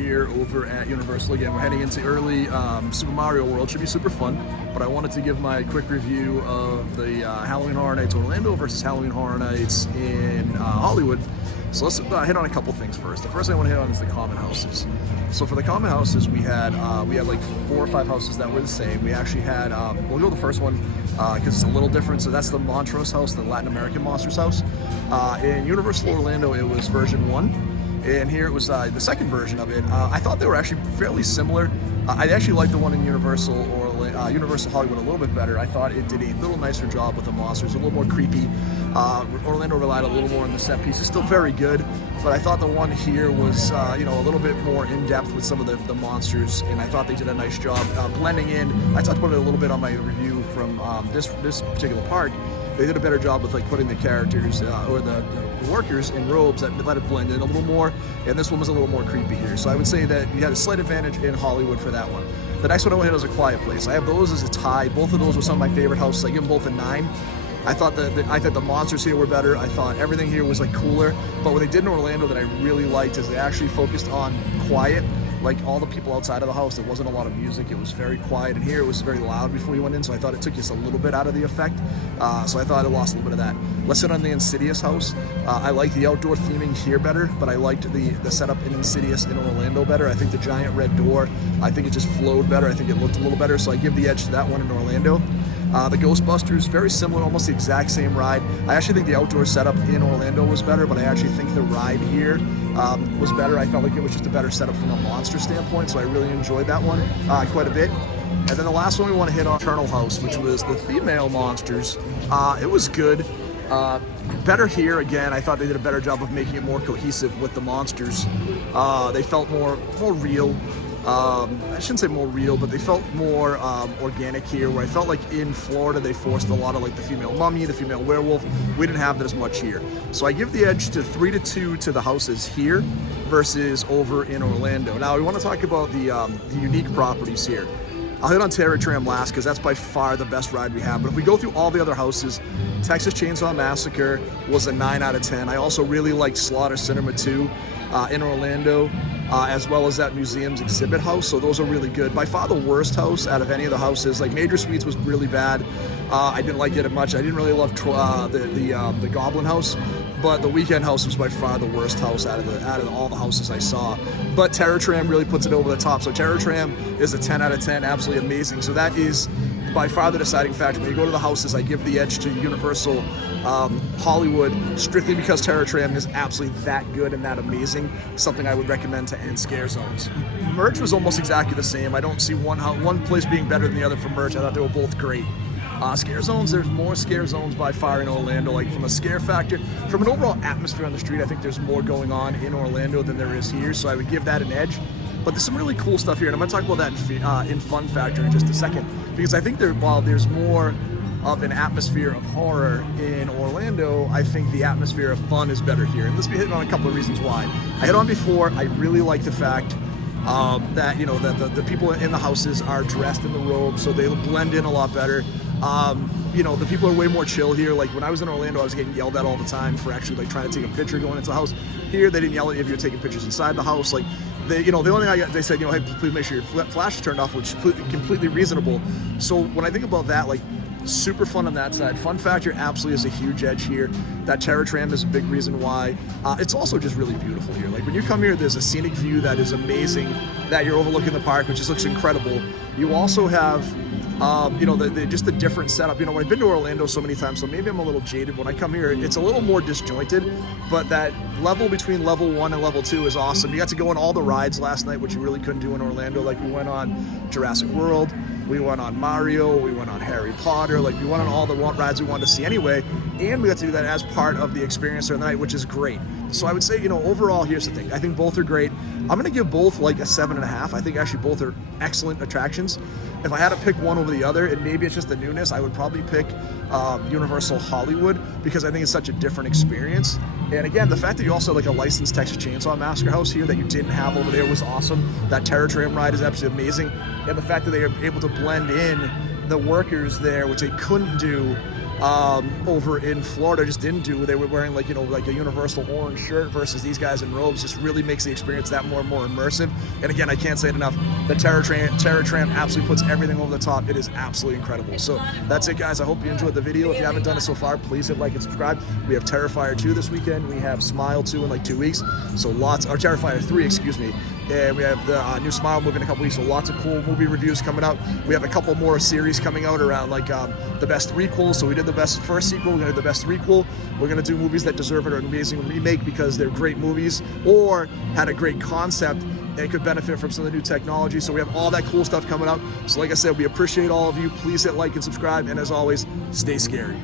here over at Universal. Again, we're heading into early Super Mario World. Should be super fun, but I wanted to give my quick review of the Halloween Horror Nights Orlando versus Halloween Horror Nights in Hollywood. So let's hit on a couple things first. The first thing I want to hit on is the common houses. So for the common houses, we had like 4 or 5 houses that were the same. We actually had, we'll go with the first one because it's a little different. So that's the Montrose house, the Latin American Monsters house. In Universal Orlando, it was version 1. And here it was the second version of it. I thought they were actually fairly similar. I actually liked the one in Universal Hollywood a little bit better. I thought it did a little nicer job with the monsters, a little more creepy. Orlando relied a little more on the set pieces, still very good, but I thought the one here was a little bit more in depth with some of the monsters, and I thought they did a nice job blending in. I talked about it a little bit on my review from this particular park. They did a better job with like putting the characters or the workers in robes that let it blend in a little more, and this one was a little more creepy here. So I would say that you had a slight advantage in Hollywood for that one. The next one I went was A Quiet Place. I have those as a tie. Both of those were some of my favorite houses. I give them both a 9. I thought the monsters here were better. I thought everything here was like cooler. But what they did in Orlando that I really liked is they actually focused on quiet. Like all the people outside of the house, there wasn't a lot of music. It was very quiet, and here it was very loud before you went in, so I thought it took just a little bit out of the effect. So I thought it lost a little bit of that. Let's hit on the Insidious house. I like the outdoor theming here better, but I liked the setup in Insidious in Orlando better. I think the giant red door, I think it just flowed better. I think it looked a little better, so I give the edge to that one in Orlando. The Ghostbusters, very similar, almost the exact same ride. I actually think the outdoor setup in Orlando was better, but I actually think the ride here was better. I felt like it was just a better setup from a monster standpoint, so I really enjoyed that one quite a bit. And then the last one we want to hit on, Eternal House, which was the female monsters. It was good. Better here again. I thought they did a better job of making it more cohesive with the monsters. They felt more real. I shouldn't say more real, but they felt more organic here, where I felt like in Florida they forced a lot of like the female mummy, the female werewolf. We didn't have that as much here. So I give the edge to 3-2 to the houses here versus over in Orlando. Now we want to talk about the unique properties here. I'll hit on Terror Tram last because that's by far the best ride we have. But if we go through all the other houses, Texas Chainsaw Massacre was a 9 out of 10. I also really liked Slaughter Cinema 2 in Orlando, as well as that museum's exhibit house. So those are really good. By far the worst house out of any of the houses. Like Major Suites was really bad. I didn't like it much. I didn't really love the Goblin House. But the Weekend House was by far the worst house out of all the houses I saw. But Terror Tram really puts it over the top. So Terror Tram is a 10 out of 10, absolutely amazing. So that is by far the deciding factor. When you go to the houses, I give the edge to Universal Hollywood, strictly because Terror Tram is absolutely that good and that amazing. Something I would recommend to end Scare Zones. Merch was almost exactly the same. I don't see one place being better than the other for merch. I thought they were both great. Scare Zones, there's more Scare Zones by far in Orlando, like from a scare factor. From an overall atmosphere on the street, I think there's more going on in Orlando than there is here, so I would give that an edge. But there's some really cool stuff here, and I'm going to talk about that in fun factor in just a second, because I think while there's more of an atmosphere of horror in Orlando, I think the atmosphere of fun is better here. And let's be hitting on a couple of reasons why. I hit on before, I really like the fact that the people in the houses are dressed in the robes, so they blend in a lot better. The people are way more chill here. Like when I was in Orlando, I was getting yelled at all the time for actually like trying to take a picture going into the house. Here, they didn't yell at you if you're taking pictures inside the house. Like the only thing they said, hey, please make sure your flash is turned off, which is completely reasonable. So when I think about that, like super fun on that side. Fun factor absolutely is a huge edge here. That Terror Tram is a big reason why. It's also just really beautiful here. Like when you come here, there's a scenic view that is amazing, that you're overlooking the park, which just looks incredible. You also have just the different setup. I've been to Orlando so many times, so maybe I'm a little jaded. When I come here, it's a little more disjointed, but that level between level 1 and level 2 is awesome. You got to go on all the rides last night, which you really couldn't do in Orlando. Like we went on Jurassic World, we went on Mario, we went on Harry Potter, like we went on all the rides we wanted to see anyway, and we got to do that as part of the experience during the night, which is great. So I would say, overall, here's the thing. I think both are great. I'm going to give both like a 7.5. I think actually both are excellent attractions. If I had to pick one over the other, and maybe it's just the newness, I would probably pick Universal Hollywood, because I think it's such a different experience. And again, the fact that you also have like a licensed Texas Chainsaw Massacre house here that you didn't have over there was awesome. That Terror Tram ride is absolutely amazing. And the fact that they are able to blend in the workers there, which they couldn't do over in Florida just didn't do. They were wearing like, you know, like a universal orange shirt versus these guys in robes. Just really makes the experience that more and more immersive. And again, I can't say it enough. The Terror Tramp absolutely puts everything over the top. It is absolutely incredible. So that's it, guys. I hope you enjoyed the video. If you haven't done it so far, please hit like and subscribe. We have Terrifier 2 this weekend. We have Smile 2 in like 2 weeks. So lots, or Terrifier 3, excuse me. And we have the new Smile movie in a couple weeks, so lots of cool movie reviews coming out. We have a couple more series coming out around like the best requels. So we did the best first sequel, we're gonna do the best requel. We're gonna do movies that deserve it or an amazing remake because they're great movies or had a great concept and could benefit from some of the new technology. So we have all that cool stuff coming up. So like I said, we appreciate all of you. Please hit like and subscribe, and as always, stay scary.